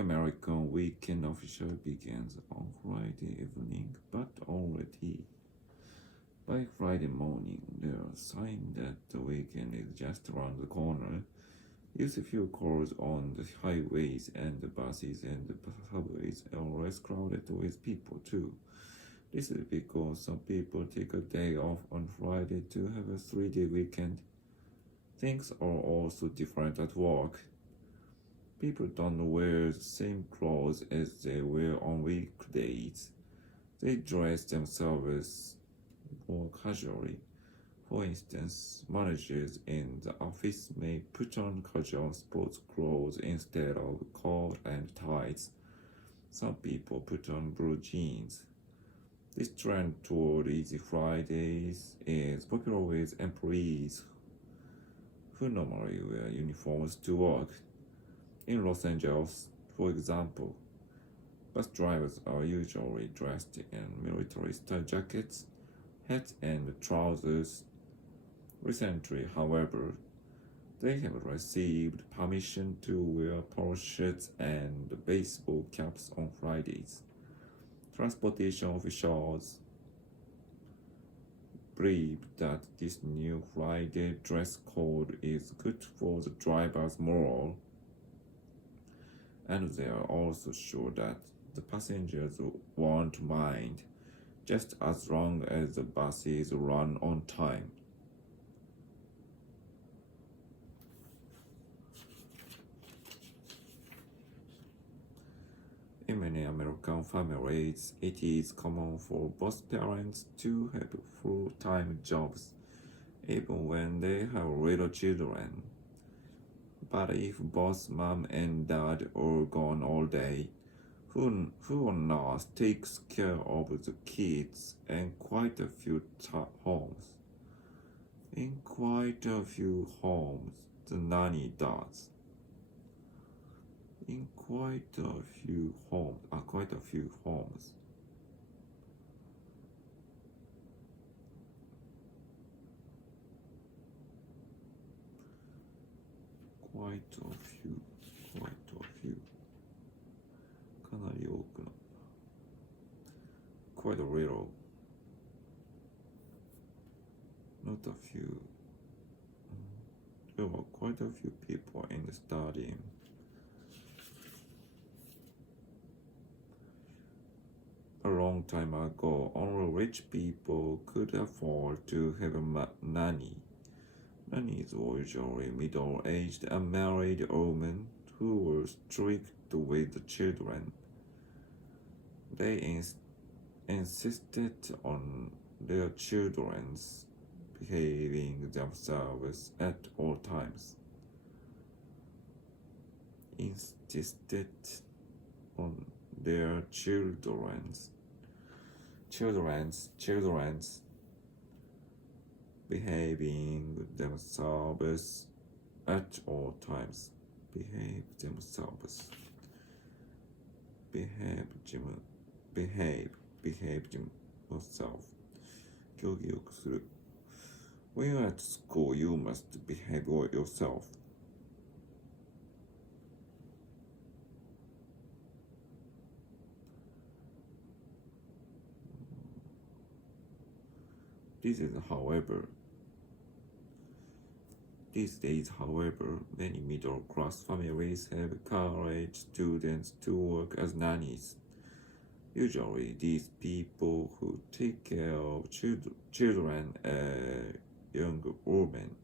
The American weekend officially begins on Friday evening, but already by Friday morning, there are signs that the weekend is just around the corner. You see few cars on the highways, and the buses and the subways are less crowded with people too. This is because some people take a day off on Friday to have a 3-day weekend. Things are also different at work. People don't wear the same clothes as they wear on weekdays. They dress themselves more casually. For instance, managers in the office may put on casual sports clothes instead of coat and ties. Some people put on blue jeans. This trend toward Easy Fridays is popular with employees who normally wear uniforms to work. In Los Angeles, for example, bus drivers are usually dressed in military-style jackets, hats, and trousers. Recently, however, they have received permission to wear polo shirts and baseball caps on Fridays. Transportation officials believe that this new Friday dress code is good for the driver's morale, and they are also sure that the passengers won't mind, just as long as the buses run on time. In many American families, it is common for both parents to have full-time jobs, even when they have little children. But if both mom and dad are gone all day, who on earth takes care of the kids in quite a few homes? In quite a few homes, the nanny does. In quite a few homes. Quite a few homes.かなり多くの quite a little, not a few. There were quite a few people in the stadium. A long time ago, only rich people could afford to have a nanny. Nannies were usually middle-aged unmarried women who were strict with the children. They insisted on their children's behaving themselves at all times. Insisted on their children's behaving themselves at all times. Behave themselves.行儀よくする. When you're at school, you must behave yourself. These days, however, many middle-class families have college students to work as nannies. Usually, these people who take care of children are young women.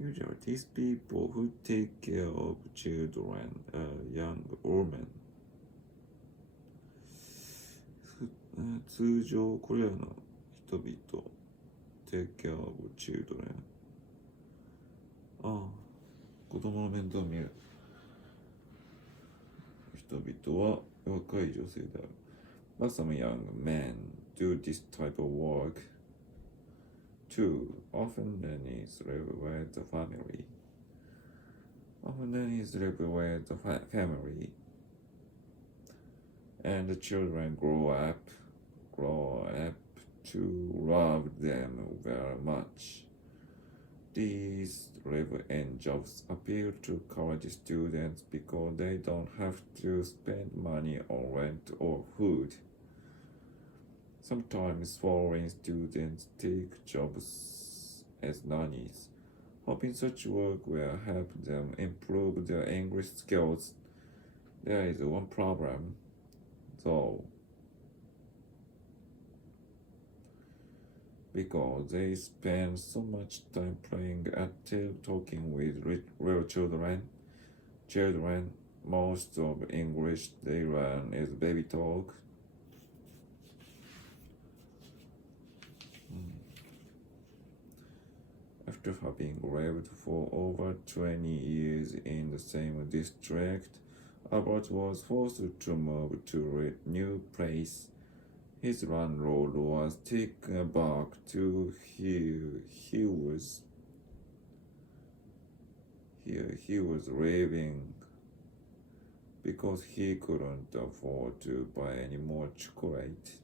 Usually, these people who take care of children are young women. 通常これらの人々 take care of children 子供の面倒を見る人々は若い女性である But some young men do this type of work too. Often nannies live with the family. And the children grow up to love them very much. These live-in jobs appeal to college students because they don't have to spend money on rent or food. Sometimes foreign students take jobs as nannies, hoping such work will help them improve their English skills. There is one problem, though, because they spend so much time playing until talking with real children, most of English they learn is baby talk. After having lived for over 20 years in the same district, Albert was forced to move to a new place. His landlord was taken aback to hear he was leaving because he couldn't afford to buy any more chocolate.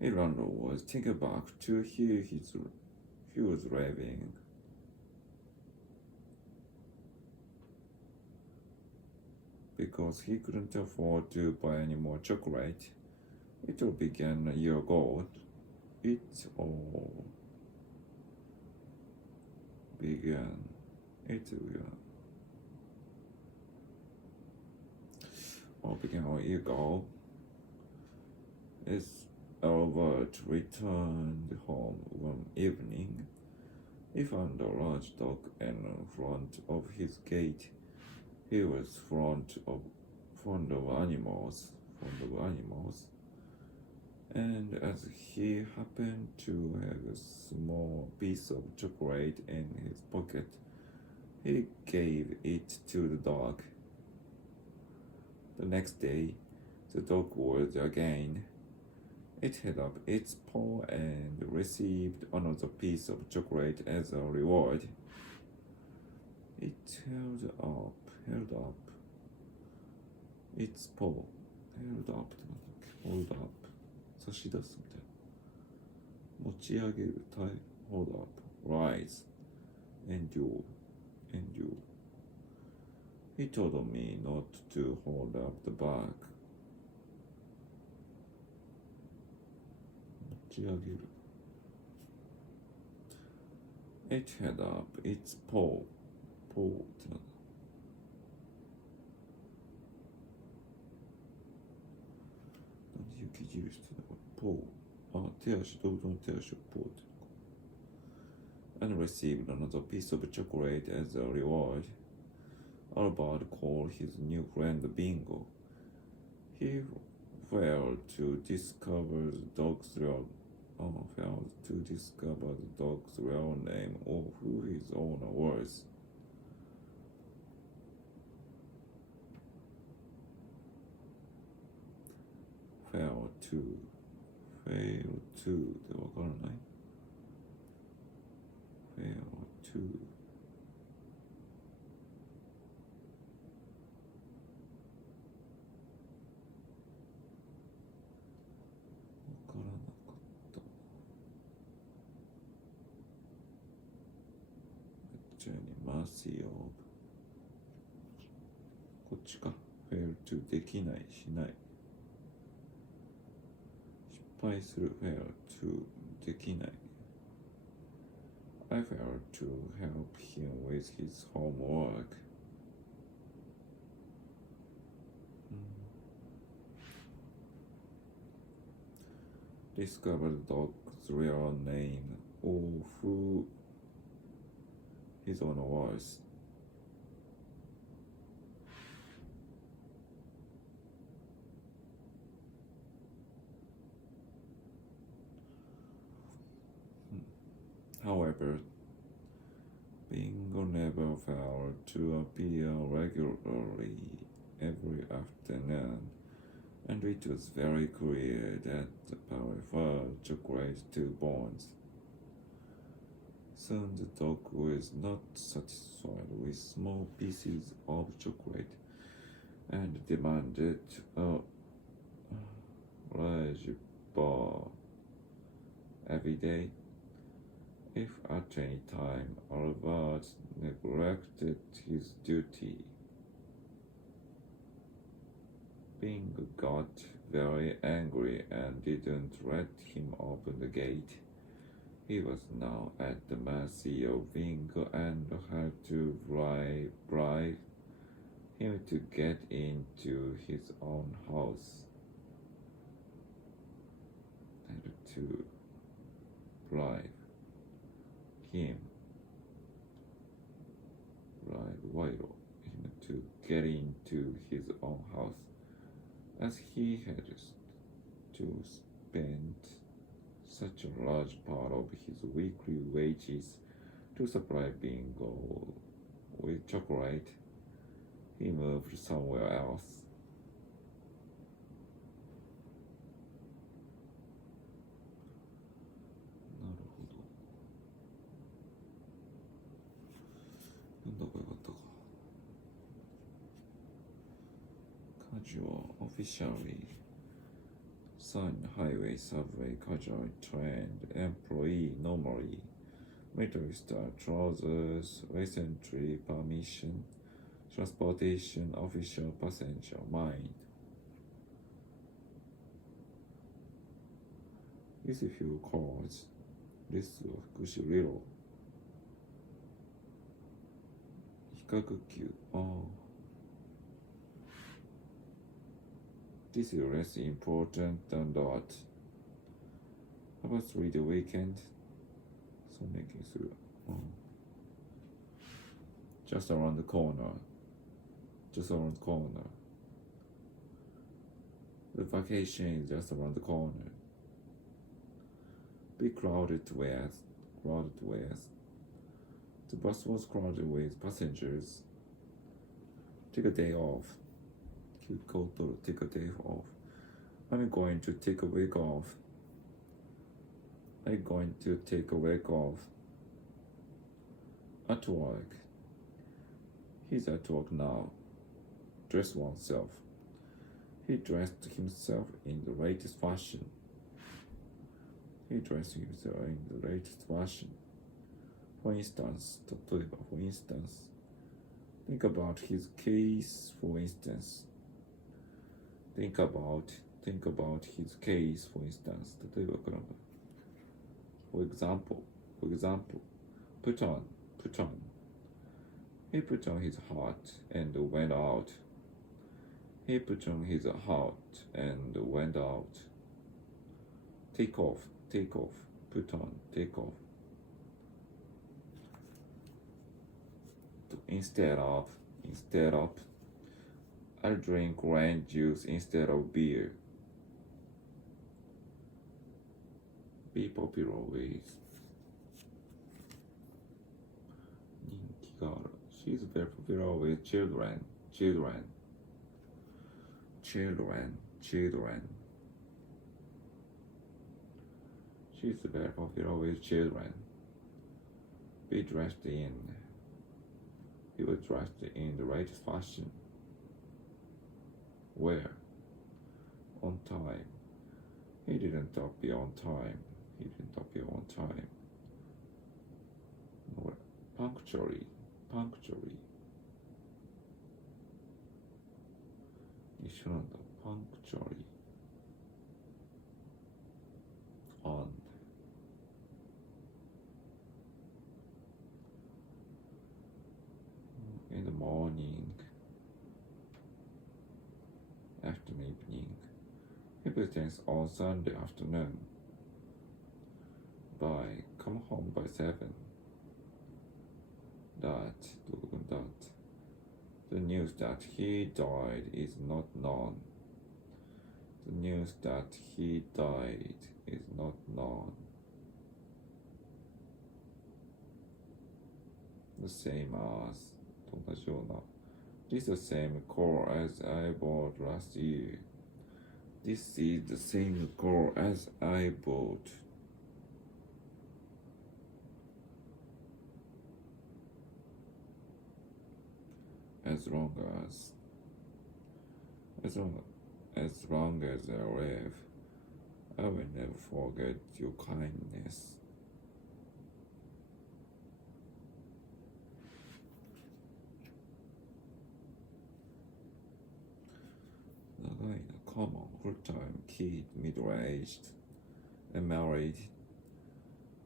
Landlord was taken aback to hear he was leaving because he couldn't afford to buy any more chocolate. It all began a year ago. It all began. All began a year ago. As Albert returned home one evening, he found a large dog in front of his gate. He was fond of animals, and as he happened to have a small piece of chocolate in his pocket, he gave it to the dog. The next day, the dog was again. It held up its paw and received another piece of chocolate as a reward. It held up its paw. hold up 差し出すみたいな。持ち上げる hold up, rise, endure. He told me not to hold up the bag. 持ち上げる It had up its paw ってなんだ。なんで雪印ってのかpaw 手足、動物の手足をpaw ってのか。And received another piece of chocolate as a reward. Albert called his new friend Bingo. He failed to discover the dog's real name or who his owner was. Fail to でわからない fail to わからなかったじゃあねmercy of こっちか fail to できないしない対する fail to できない。I failed to help him with his homework. Discover the dog's real name or through his own voice. However, Bingo never failed to appear regularly every afternoon, and it was very clear that the preferred chocolate to Bones. Soon the dog was not satisfied with small pieces of chocolate and demanded a large bar every day. If at any time Albert neglected his duty, Bingo got very angry and didn't let him open the gate. He was now at the mercy of Bingo and had to bribe him to get into his own house. And to bribe him to get into his own house, as he had to spend such a large part of his weekly wages to supply Bingo with chocolate. He moved somewhere else. なんだかよかったか。Casual officially signed highway subway casual trained employee normally military star trousers recently permission transportation official passenger mind. Use few cards. レスは復習レロ。比較級。This is less important than that. How about through the weekend? そんな気がする。Just around the corner. Just around the corner. The vacation is just around the corner. Be crowded with. The bus was crowded with passengers. Take a day off. Take a day off. I'm going to take a week off. I'm going to take a week off. At work. He's at work now. Dress oneself. He dressed himself in the latest fashion. For instance, think about his case, for instance. Think about his case, for instance. 例えばこれは For example, put on. He put on his hat and went out. Take off. Put on, take off. Instead of, I'll drink orange juice instead of beer. Be popular with. 人気がある。She's very popular with children. She's very popular with children. He was dressed in the latest fashion. Where? On time. He didn't appear on time. Nor punctually. 一緒なんだ。punctually. on. In the morning, afternoon, evening. He presents on Sunday afternoon. Come home by 7. The news that he died is not known. The news that he died is not known. The same as と同じような This is the same core as I bought last year. This is the same core as I bought. As long as I live, I will never forget your kindness. 長いな common, full-time, kid, middle-aged, and married,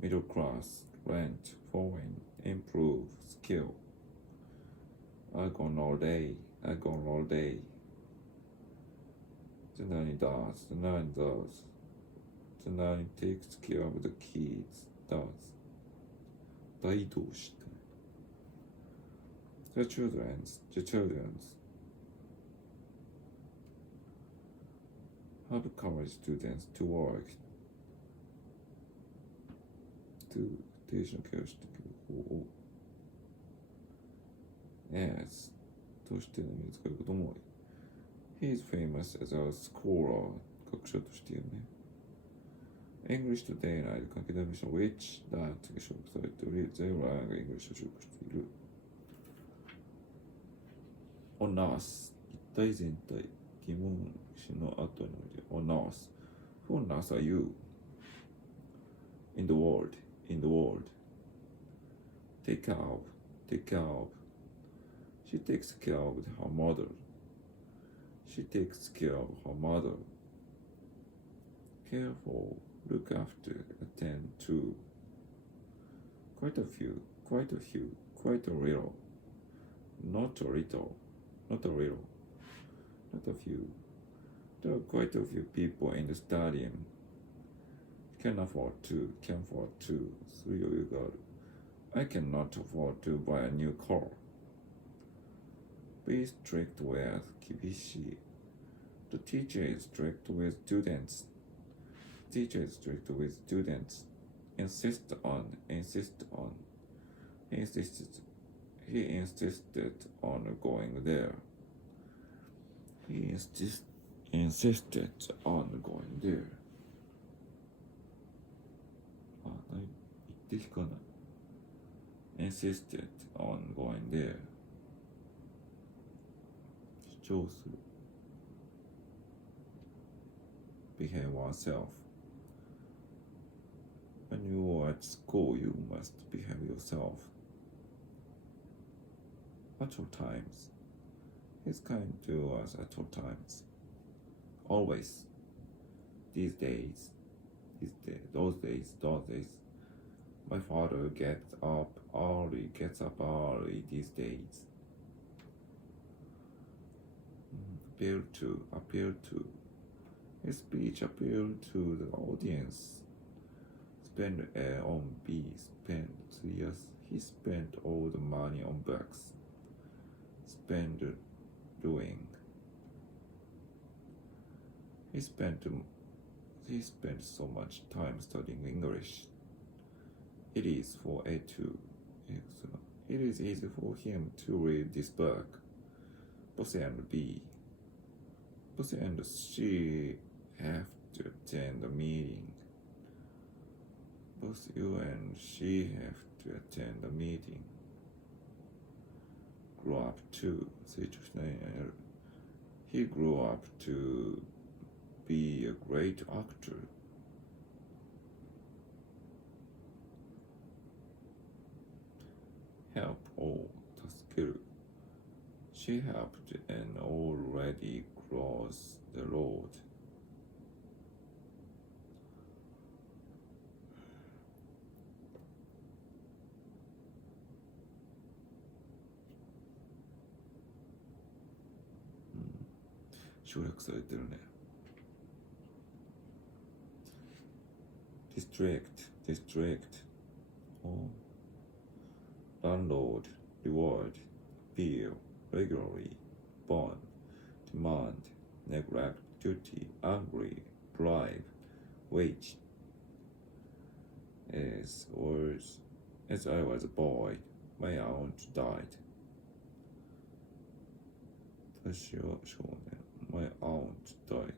middle class, rent, foreign, improve, skill. I gone all day. The nanny does. The nanny takes care of the kids. Does. 大動詞 The children's have college students to work. 定時のケアしてくる方を as としての意味を使うことも多い。He is famous as a scholar 学者として有名。English Today の間関係代名詞の which that が紹介されており、ゼロが English を紹介している。On us 一体全体疑問詞の後において On us Who on us are you? In the world Take care of She takes care of her mother. Care for, look after, attend to. Quite a few, quite a little. Not a few. There are quite a few people in the stadium. Can afford to. そういう余裕がある。I cannot afford to buy a new car. Be strict with 厳しい The teacher is strict with students. Insist on. He insisted on going there. Insisted on going there. 言って引かない。Insisted on going there. 主張する。Behave oneself. When you are at school, you must behave yourself. At all times. He's kind to us at all times. Always. Those days. My father gets up early these days. Appeal to. His speech appealed to the audience. Spend on B. Yes, he spent all the money on books. Spend doing. He spent so much time studying English. It is easy for him to read this book. Bossy and she have to attend the meeting. Both you and she have to attend the meeting. Grow up to. He grew up to be a great actor. Help all. 助ける She helped and already crossed the road. 省略されてるね。district お landlord, reward, bill, regularly, bond, demand, neglect, duty, angry, bribe, wage. As I was a boy, my aunt died. 私は少年 My aunt died.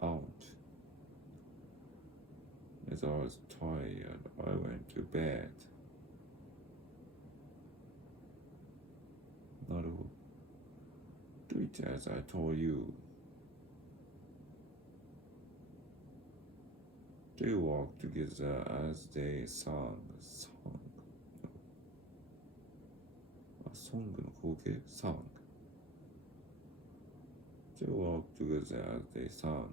Aunt. As I was tired, I went to bed. なるほど。Do it as I told you. They walked together as they sang. Song の後継 sang. They walked together as they sang.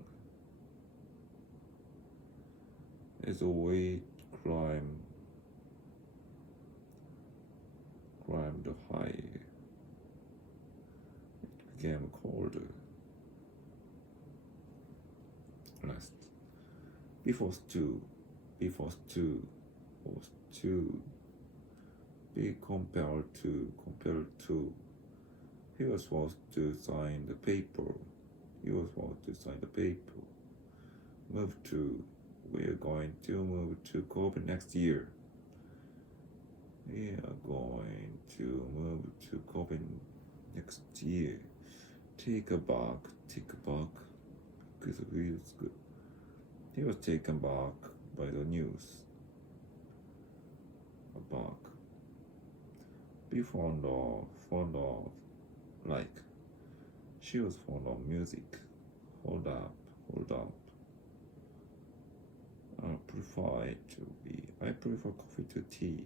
As the weight climbed high, it became colder. Last. Before stew. Be compared to. He was supposed to sign the paper. Move to. We're going to move to Kobe next year. We are going to move to Kobe next year. Take a back. Because it feels good. He was taken back by the news. Back. Be fond of, like. She was fond of music. Hold up. I prefer coffee to tea.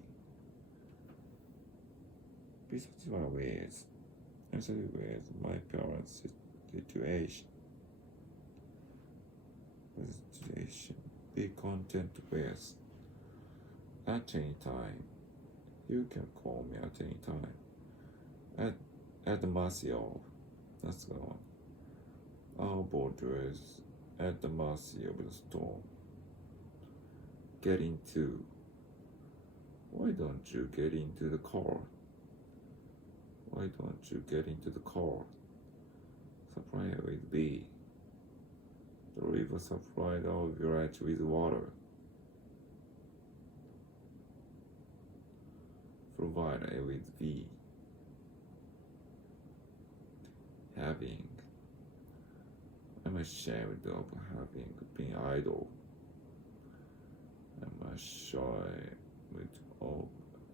Be satisfied with my parents' situation. Be content with. At any time. You can call me at any time. At the mercy of. That's the one. Our border is at the mercy of the storm. Get into. Why don't you get into the car? Supply with B. The river supplied our village with water. Provide A with V. Having. I'm ashamed of having been idle. I'm ashamed of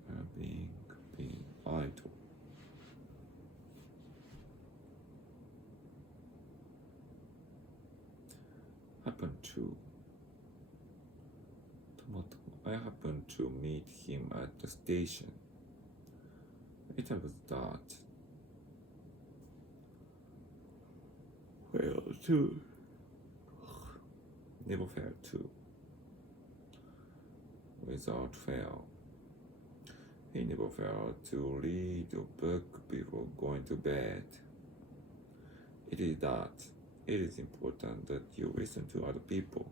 having been idle. I happened to meet him at the station. It was that. Well, too. Never failed to. Without fail. He never failed to read a book before going to bed. It is important that you listen to other people.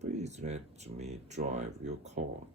Please let me drive your car.